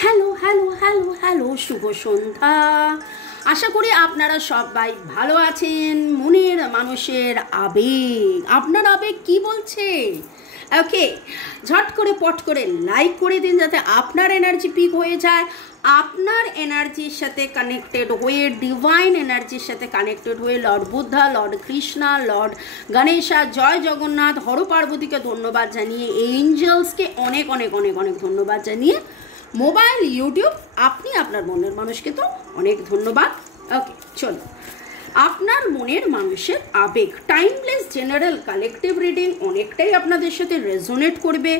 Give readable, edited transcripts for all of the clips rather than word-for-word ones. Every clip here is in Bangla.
হ্যালো হ্যালো হ্যালো হ্যালো, শুভ সন্ধ্যা। আশা করি আপনারা সবাই ভালো আছেন। মনের মানুষের আবেগ, আপনার আবেগ কি বলছে? ওকে, ঝট করে পট করে লাইক করে দিন যাতে আপনার এনার্জি পিক হয়ে যায়। আপনার এনার্জির সাথে কানেক্টেড হয়ে, ডিভাইন এনার্জির সাথে কানেক্টেড হয়ে lord Buddha, lord Krishna, lord Ganesha, জয় জগন্নাথ, হর পার্বতীকে ধন্যবাদ জানিয়ে, এঞ্জেলসকে অনেক অনেক অনেক অনেক ধন্যবাদ জানিয়ে, মোবাইল, ইউটিউব, আপনি আপনার মনের মানুষকে তো অনেক ধন্যবাদ। ওকে, চলো, আপনার মনের মানুষের আবেগ, টাইমলেস জেনারেল কালেকটিভ রিডিং অনেকটাই আপনাদের সাথে রেজোনেট করবে।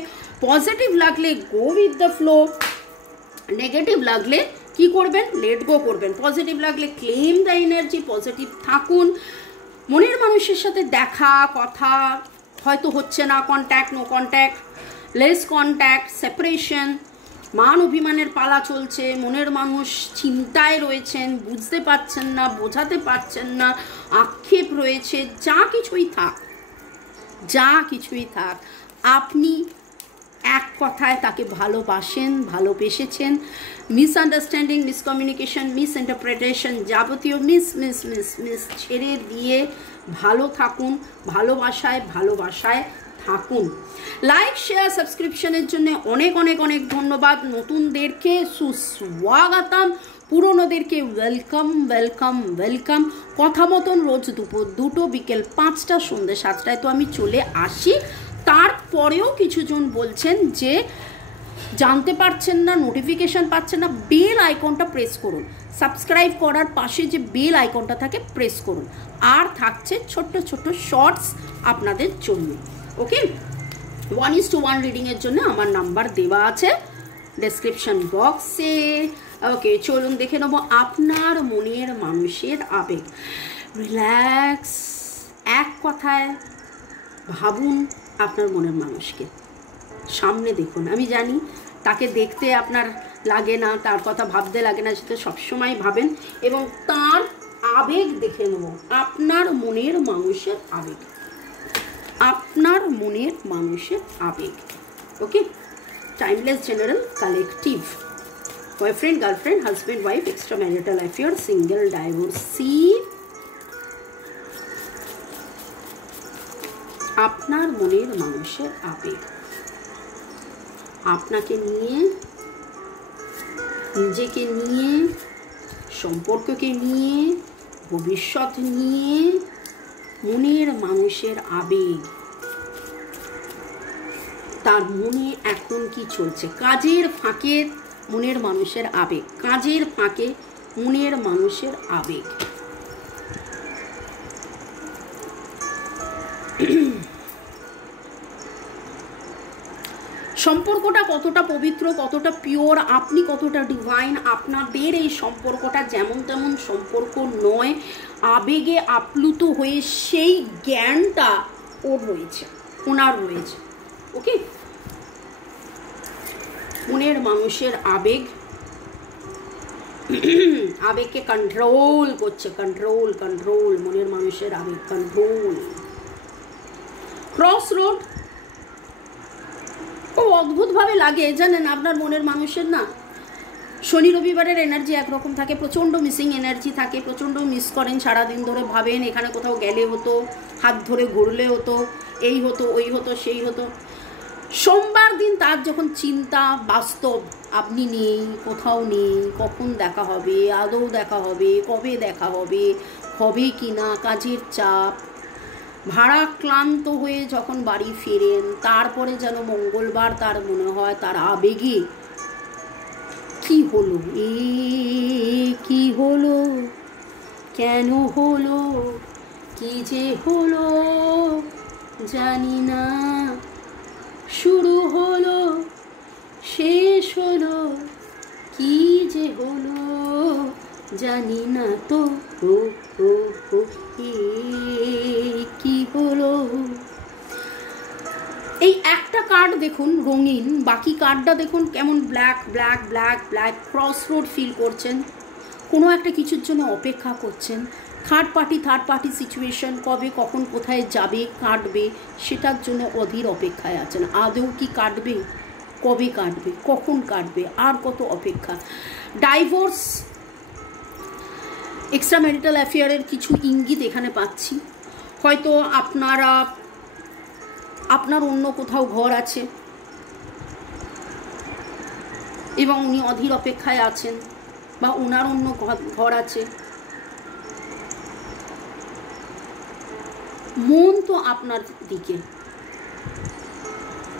পজিটিভ লাগলে go with the flow, negative লাগলে কি করবেন? লেট গো করবেন। পজিটিভ লাগলে ক্লেম দ্য এনার্জি, পজিটিভ থাকুন। মনের মানুষের সাথে দেখা, কথা হয়তো হচ্ছে না, contact, no contact, less contact, separation, মান অভিমানের পালা চলছে। মনের মানুষ চিন্তায় রয়েছেন, বুঝতে পারছেন না, বোঝাতে পারছেন না, আক্ষেপ রয়েছে। যা কিছুই থাক, যা কিছুই থাক, আপনি এক কথায় তাকে ভালোবাসেন, ভালোবেসেছেন। মিসআন্ডারস্ট্যান্ডিং, মিসকমিউনিকেশন, মিসইন্টারপ্রিটেশন, যাবতীয় মিস ছেড়ে দিয়ে ভালো থাকুন, ভালোবাসায় ভালোবাসায় থাকুন। লাইক, শেয়ার, সাবস্ক্রিপশনের জন্য অনেক অনেক অনেক ধন্যবাদ। নতুনদেরকে সুস্বাগতম, পুরনোদেরকে ওয়েলকাম ওয়েলকাম ওয়েলকাম। কথা মতন রোজ দুপুর 2টো, বিকেল 5টা, সন্ধ্যে 7টায় তো আমি চলে আসি। তারপরেও কিছুজন বলছেন যে জানতে পারছেন না, নোটিফিকেশান পাচ্ছেন না। বেল আইকনটা প্রেস করুন, সাবস্ক্রাইব করার পাশে যে বেল আইকনটা থাকে প্রেস করুন। আর থাকছে ছোট্ট ছোট্ট শর্টস আপনাদের জন্য। ওকে, 1:1 রিডিংয়ের জন্য আমার নাম্বার দেওয়া আছে ডেসক্রিপশন বক্সে। ওকে, চলুন দেখে নেব আপনার মনের মানুষের আবেগ। রিল্যাক্স, এক কথায় ভাবুন আপনার মনের মানুষকে, সামনে দেখুন। আমি জানি তাকে দেখতে আপনার লাগে না, তার কথা ভাবতে লাগে না, সেটা সবসময় ভাবেন। এবং তার আবেগ দেখে নেব, আপনার মনের মানুষের আবেগ, আপনার মনের মানুষের আবেগ। Okay, timeless general collective, boyfriend, girlfriend, husband, wife, extra marital affair, single, divorcee. আপনার মনের মানুষের আবেগ আপনাকে নিয়ে, নিজেকে নিয়ে, সম্পর্ককে নিয়ে, ভবিষ্যৎ নিয়ে। মনের মানুষের আবেগ, তার মনে এখন কি চলছে। কাজের ফাঁকে মনের মানুষের আবেগ, কাজের ফাঁকে মনের মানুষের আবেগ। সম্পর্কটা কতটা পবিত্র, কতটা পিওর, আপনি কতটা ডিভাইন, আপনাদের এই সম্পর্কটা যেমন তেমন সম্পর্ক নয়, আবেগে আপ্লুত হয়ে সেই জ্ঞানটা ওর রয়েছে, ওনার রয়েছে। ওকে, মনের মানুষের আবেগ, আবেগকে কন্ট্রোল করছে, কন্ট্রোল কন্ট্রোল, মনের মানুষের আবেগ কন্ট্রোল। ক্রস রোড, ও অদ্ভুতভাবে লাগে জানেন আপনার মনের মানুষের না। শনি রবিবারের এনার্জি একরকম থাকে, প্রচণ্ড মিসিং এনার্জি থাকে, প্রচণ্ড মিস করেন সারাদিন ধরে, ভাবেন এখানে কোথাও গেলে হতো, হাত ধরে ঘুরলে হতো, এই হতো, ওই হতো, সেই হতো। সোমবার দিন তার যখন চিন্তা, বাস্তব আপনি নেই, কোথাও নেই, কখন দেখা হবে, আদৌ দেখা হবে, কবে দেখা হবে, হবে কি না, কাজের চাপ, ভাড়া ক্লান্ত হয়ে যখন বাড়ি ফেরেন, তারপরে যেন মঙ্গলবার তার মনে হয় তার আবেগে কি হলো, কি হলো, কেন হলো, কি যে হলো জানি না, শুরু হলো শেষ হলো, কি যে হলো জানি না তো, ও ও ও কি হলো। এই একটা কার্ড দেখুন রঙিন, বাকি কার্ডটা দেখুন কেমন black black black black. Cross road feel করছেন, কোনো একটা কিছুর জন্য অপেক্ষা করছেন। থার্ড পার্টি সিচুয়েশন কবে, কখন, কোথায় যাবে, কাটবে, সেটার জন্য অধীর অপেক্ষায় আছেন। আদৌ কি কাটবে? কবে কাটবে, কখন কাটবে, আর কত অপেক্ষা। ডাইভোর্স, এক্সট্রা ম্যারিটাল অ্যাফেয়ারের কিছু ইঙ্গিত এখানে পাচ্ছি। হয়তো আপনার অন্য কোথাও ঘর আছে এবং উনি অধীর অপেক্ষায় আছেন, বা ওনার অন্য ঘর আছে। মন তো আপনার দিকে,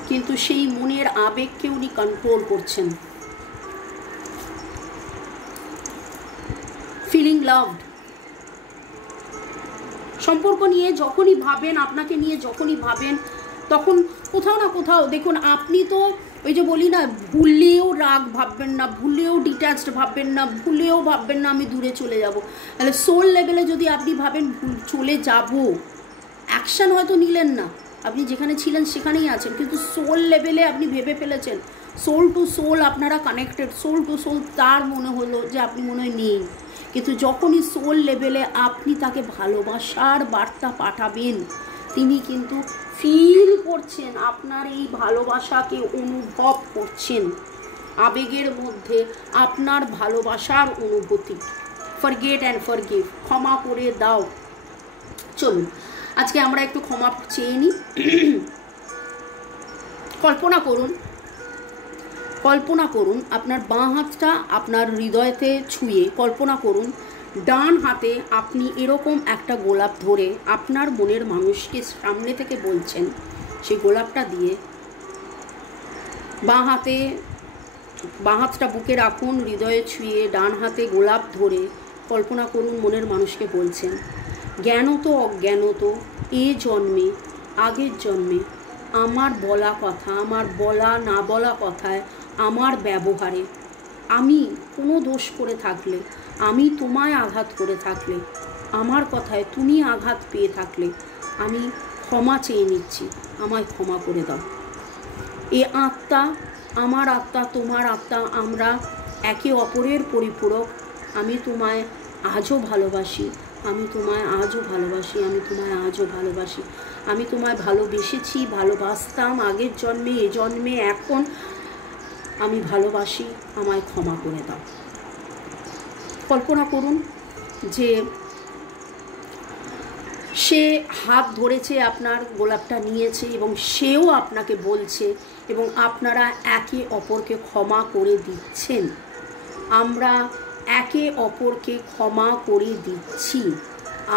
কিন্তু সেই মনের আবেগকে উনি কন্ট্রোল করছেন। ফিলিং লাভড, সম্পর্ক নিয়ে যখনই ভাবেন, আপনাকে নিয়ে যখনই ভাবেন, তখন কোথাও না কোথাও দেখুন, আপনি তো ওই যে বলি না, ভুলেও রাগ ভাববেন না, ভুলেও ডিট্যাচড ভাববেন না, ভুলেও ভাববেন না আমি দূরে চলে যাব। তাহলে সোল লেভেলে যদি আপনি ভাবেন চলে যাব, অ্যাকশন হয়তো নিলেন না, আপনি যেখানে ছিলেন সেখানেই আছেন, কিন্তু সোল লেভেলে আপনি ভেবে ফেলেছেন, সোল টু সোল আপনারা কানেক্টেড, সোল টু সোল, তার মনে হলো যে আপনি মনে হয় নেই। কিন্তু যখনই সোল লেভেলে আপনি তাকে ভালোবাসার বার্তা পাঠাবেন, তিনি কিন্তু ফিল করছেন, আপনার এই ভালোবাসাকে অনুভব করছেন, আবেগের মধ্যে আপনার ভালোবাসার অনুভূতি। ফরগেট অ্যান্ড ফরগিভ, ক্ষমা করে দাও। চলুন আজকে আমরা একটু ক্ষমা চেয়ে নিই। কল্পনা করুন আপনার বাঁ হাতটা আপনার হৃদয়তে ছুঁয়ে কল্পনা করুন ডান হাতে আপনি এরকম একটা গোলাপ ধরে আপনার মনের মানুষকে সামনে থেকে বলছেন, সেই গোলাপটা দিয়ে বাঁ হাতটা বুকে রাখুন, হৃদয়ে ছুঁয়ে ডান হাতে গোলাপ ধরে কল্পনা করুন মনের মানুষকে বলছেন, জ্ঞানত অজ্ঞানত এ জন্মে আগের জন্মে আমার বলা কথা, আমার বলা না বলা কথায়, আমার ব্যবহারে আমি কোনো দোষ করে থাকলে, আমি তোমায় আঘাত করে থাকলে, আমার কথায় তুমি আঘাত পেয়ে থাকলে, আমি ক্ষমা চেয়ে নিচ্ছি, আমায় ক্ষমা করে দাও। এ আত্মা, আমার আত্মা, তোমার আত্মা, আমরা একে অপরের পরিপূরক। আমি তোমায় আজও ভালোবাসি, আমি তোমায় আজও ভালোবাসি, আমি তোমায় আজও ভালোবাসি, আমি তোমায় ভালোবেসেছি, ভালোবাসতাম আগের জন্মে, এ জন্মে, এখন আমি ভালোবাসি, আমায় ক্ষমা করে দাও। কল্পনা করুন যে সে হাত ধরেছে, আপনার গোলাপটা নিয়েছে এবং সেও আপনাকে বলছে, এবং আপনারা একে অপরকে ক্ষমা করে দিচ্ছেন। আমরা একে অপরকে ক্ষমা করে দিচ্ছি,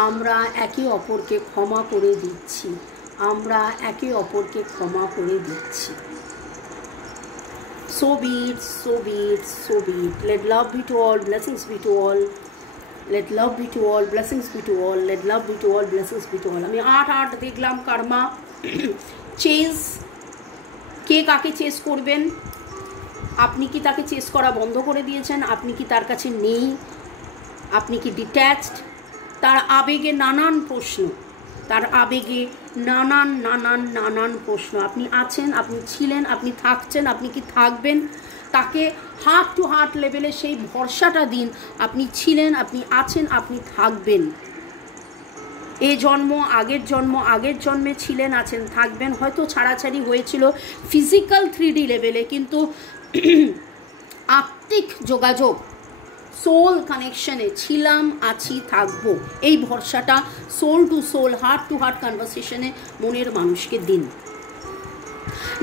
আমরা একে অপরকে ক্ষমা করে দিচ্ছি, আমরা একে অপরকে ক্ষমা করে দিচ্ছি। So be it, so be it, so be it. Let love be to all, blessings be to all. Let love be to all, blessings be to all. Let love be to all, blessings be to all. আমি 8 দেখলাম কর্মা চেজ। কে কাকে চেজ করবেন? আপনি কি তাকে চেজ করা বন্ধ করে দিয়েছেন? আপনি কি তার কাছে নেই? আপনি কি ডিট্যাচড? তার আবেগে নানান প্রশ্ন, তার আবেগে নানান প্রশ্ন। আপনি আছেন, আপনি ছিলেন, আপনি থাকছেন, আপনি কি থাকবেন? তাকে হার্ট টু হার্ট লেভেলে সেই ভরসাটা দিন, আপনি ছিলেন, আপনি আছেন, আপনি থাকবেন। এ জন্ম, আগের জন্মে ছিলেন, আছেন, থাকবেন। হয়তো ছাড়াছাড়ি হয়েছিল ফিজিক্যাল 3D লেভেলে, কিন্তু আত্মিক যোগাযোগ, সোল কানেকশনে ছিলাম, আছি, থাকবো, এই ভরসাটা soul to soul, heart to heart কনভারসেশনে মনের মানুষকে দিন।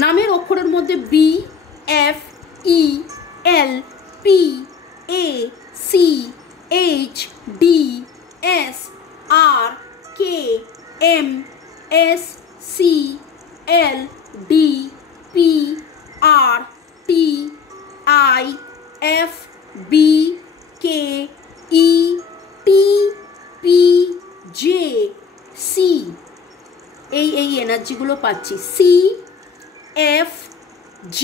নামের অক্ষরের মধ্যে BFELPACFBKMSCLDPRTIFBKETPJ এই এনার্জিগুলো পাচ্ছি। CFGT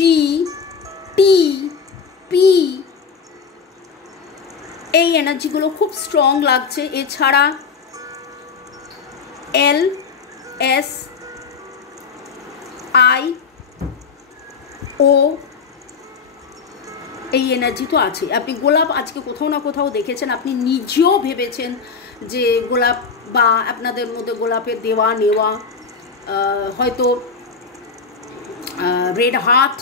P এই এনার্জিগুলো খুব স্ট্রং লাগছে। এছাড়া LSIO এই এনার্জি তো আছে। আপনি গোলাপ আজকে কোথাও না কোথাও দেখেছেন, আপনি নিজেও ভেবেছেন যে গোলাপ, বা আপনাদের মধ্যে গোলাপের দেওয়া নেওয়া, হয়তো রেড হার্ট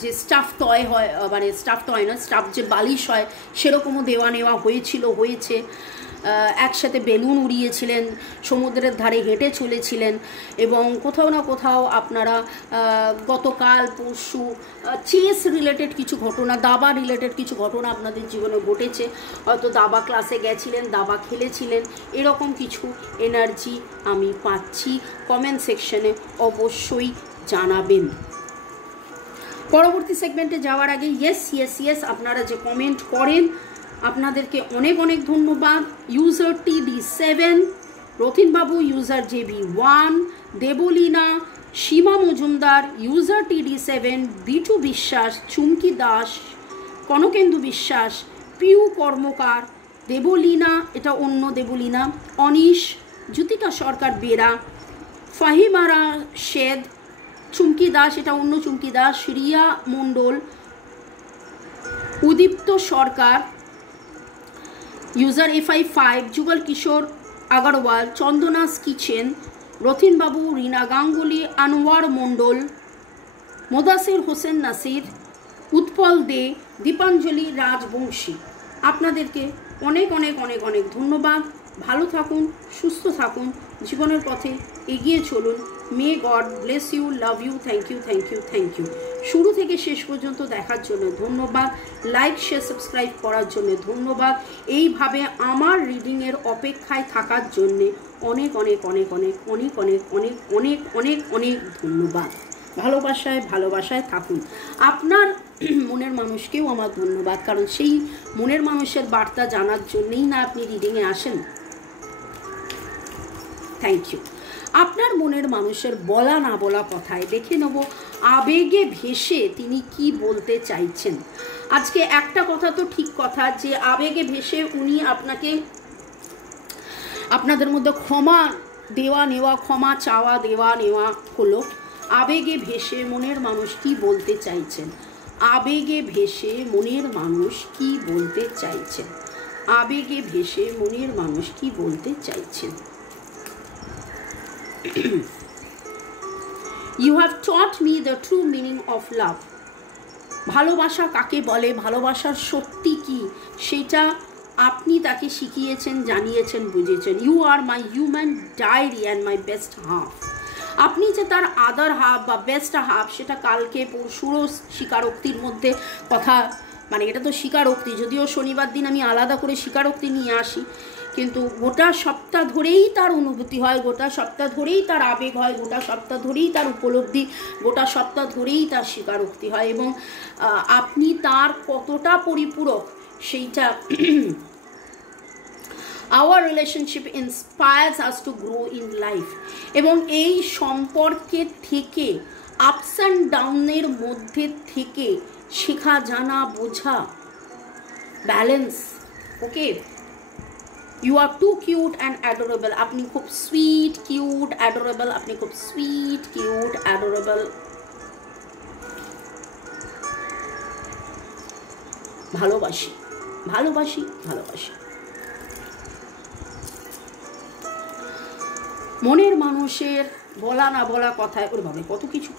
যে স্টাফ টয় হয়, মানে স্টাফ টয় না, স্টাফ যে বালিশ হয় সেরকমও দেওয়া নেওয়া হয়েছে। একসাথে বেলুন উড়িয়েছিলেন, সমুদ্রের ধারে হেঁটে চলেছিলেন, এবং কোথাও না কোথাও আপনারা গতকাল পরশু চেস রিলেটেড কিছু ঘটনা, দাবা রিলেটেড কিছু ঘটনা আপনাদের জীবনে ঘটেছে। হয়তো দাবা ক্লাসে গেছিলেন, দাবা খেলেছিলেন, এরকম কিছু এনার্জি আমি পাচ্ছি। কমেন্ট সেকশনে অবশ্যই জানাবেন। পরবর্তী সেগমেন্টে যাওয়ার আগে ইয়েস আপনারা যে কমেন্ট করেন আপনাদেরকে অনেক অনেক ধন্যবাদ। ইউজার TD7, রথিনবাবু user JB1, Debleena, Seema Majumdar user TD7, Bitu Biswas, Chumki Das, Kanakendu বিশ্বাস, পিউ কর্মকার, দেবলীনা, এটা অন্য দেবলীনা, অনিশ, জ্যোতিকা সরকার বেরা, ফাহিমারা শেদ, চুমকি দাস, এটা অন্য চুমকি দাস, রিয়া মণ্ডল, উদীপ্ত সরকার ইউজার FI5, যুগল কিশোর আগরওয়াল, চন্দনাস কিচেন, রথিনবাবু, রিনা গাঙ্গুলি, আনোয়ার মণ্ডল, মোদাসির হোসেন নাসির, উৎপল দে, দীপাঞ্জলি রাজবংশী। আপনাদেরকে অনেক অনেক অনেক অনেক ধন্যবাদ। ভালো থাকুন, সুস্থ থাকুন, জীবনের পথে এগিয়ে চলুন। May God bless you, love you, thank you thank you thank you. শুরু থেকে শেষ পর্যন্ত দেখার জন্য ধন্যবাদ। লাইক শেয়ার সাবস্ক্রাইব করার জন্য ধন্যবাদ। এইভাবে আমার রিডিংয়ের অপেক্ষায় থাকার জন্যে অনেক অনেক অনেক অনেক অনেক অনেক অনেক অনেক অনেক অনেক ধন্যবাদ। ভালোবাসায় থাকুন। আপনার মনের মানুষকেও আমার ধন্যবাদ, কারণ সেই মনের মানুষের বার্তা জানার জন্যেই না আপনি রিডিংয়ে আসেন। Thank you. আপনার মনের মানুষের বলা না বলা কথায় দেখে নেব আবেগে ভেসে তিনি কি বলতে চাইছেন। আজকে একটা কথা তো ঠিক কথা, যে আবেগে ভেসে উনি আপনাদের মধ্যে ক্ষমা দেওয়া নেওয়া, ক্ষমা চাওয়া দেওয়া নেওয়া হলো। আবেগে ভেসে মনের মানুষ কি বলতে চাইছেন, আবেগে ভেসে মনের মানুষ কি বলতে চাইছেন, আবেগে ভেসে মনের মানুষ কি বলতে চাইছেন। You have taught me the true meaning of love. ভালোবাসা কাকে বলে, ভালোবাসার সত্যি কি, সেটা আপনি তাকে শিখিয়েছেন, জানিয়েছেন, বুঝিয়েছেন। You are my human diary and my best half. আপনি যে তার আদার হাফ বা বেস্ট হাফ, সেটা কালকে পরশুরও স্বীকারোক্তির মধ্যে কথা, মানে এটা তো স্বীকারোক্তি, যদিও শনিবার দিন আমি আলাদা করে স্বীকারোক্তি নিয়ে আসি, কিন্তু গোটা সপ্তাহ ধরেই তার অনুভূতি হয়, গোটা সপ্তাহ ধরেই তার আবেগ হয়, গোটা সপ্তাহ ধরেই তার উপলব্ধি, গোটা সপ্তাহ ধরেই তার স্বীকারোক্তি হয়, এবং আপনি তার কতটা পরিপূরক সেইটা। Our relationship inspires us to grow in life, এবং এই সম্পর্কের থেকে আপস অ্যান্ড ডাউনের মধ্যে থেকে শেখা, জানা, বোঝা, balance. Okay, you are too cute and adorable. আপনি খুব সুইট, কিউট, অ্যাডোরেবল। আপনি খুব সুইট, কিউট, অ্যাডোরেবল। ভালোবাসি, ভালোবাসি, ভালোবাসি। মনের মানুষের বলা না বলা কথায়, ওর ভাবে কত কিছু,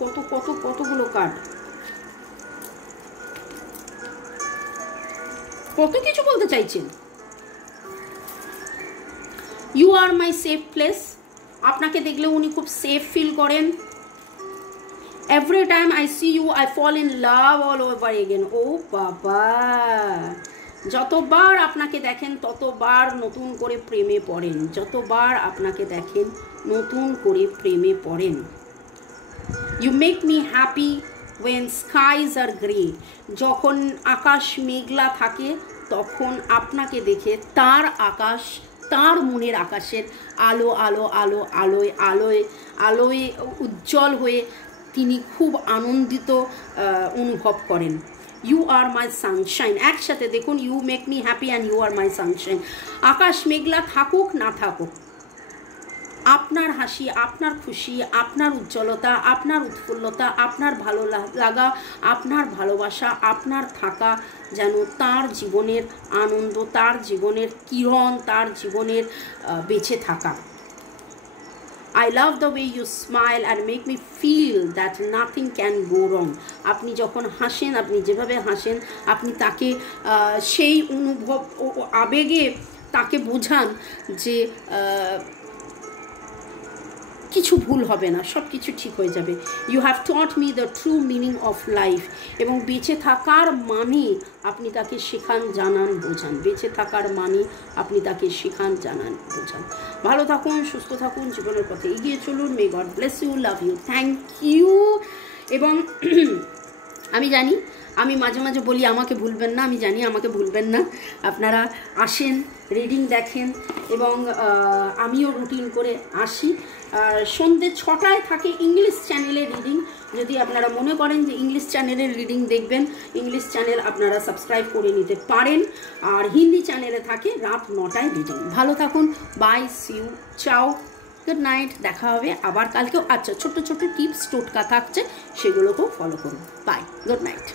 কতগুলো কার্ড, কত কিছু বলতে চাইছেন। You are my safe place. আপনাকে দেখলে উনি খুব সেফ ফিল করেন। Every time I see you I fall in love all over again. ও বাবা, যতবার আপনাকে দেখেন ততবার নতুন করে প্রেমে পড়েন, যতবার আপনাকে দেখেন নতুন করে প্রেমে পড়েন। You make me happy when skies are grey. যখন আকাশ মেঘলা থাকে তখন আপনাকে দেখে তার আকাশ, তার মনের আকাশের আলো আলো আলো আলোয় আলোয় আলোয় উজ্জ্বল হয়ে তিনি খুব আনন্দিত অনুভব করেন। You are my sunshine. একসাথে দেখুন, you make me happy and you are my sunshine. আকাশ মেঘলা থাকুক না থাকুক, আপনার হাসি, আপনার খুশি, আপনার উজ্জ্বলতা, আপনার উৎফুল্লতা, আপনার ভালো লাগা, আপনার ভালোবাসা, আপনার থাকা যেন তার জীবনের আনন্দ, তার জীবনের কিরণ, তার জীবনের বেঁচে থাকা। I love the way you smile and make me feel that nothing can go wrong. আপনি যখন হাসেন, আপনি যেভাবে হাসেন, আপনি তাকে সেই অনুভব আবেগে তাকে বোঝান যে কিছু ভুল হবে না, সব কিছু ঠিক হয়ে যাবে। You have taught me the true meaning of life. এবং বেঁচে থাকার মানে আপনি তাকে শেখান, জানান, বোঝান। বেঁচে থাকার মানে আপনি তাকে শেখান, জানান, বোঝান। ভালো থাকুন, সুস্থ থাকুন, জীবনের পথে এগিয়ে চলুন। May God bless you, love you, thank you. এবং আমি জানি আমি মাঝে মাঝে বলি আমাকে ভুলবেন না, আমি জানি আমাকে ভুলবেন না। আপনারা আসেন, রিডিং দেখেন, এবং আমিও রুটিন করে আসি। সন্ধ্যে 6টায় থাকে ইংলিশ চ্যানেলের রিডিং। যদি আপনারা মনে করেন যে ইংলিশ চ্যানেলের রিডিং দেখবেন, ইংলিশ চ্যানেল আপনারা সাবস্ক্রাইব করে নিতে পারেন। আর হিন্দি চ্যানেলে থাকে রাত 9টায় রিডিং। ভালো থাকুন, বাই, সিউ, চাও, গুড নাইট। দেখা হবে আবার কালকেও। আচ্ছা, ছোট্ট ছোট্ট টিপস টোটকা থাকছে, সেগুলোকেও ফলো করুন। Bye, good night.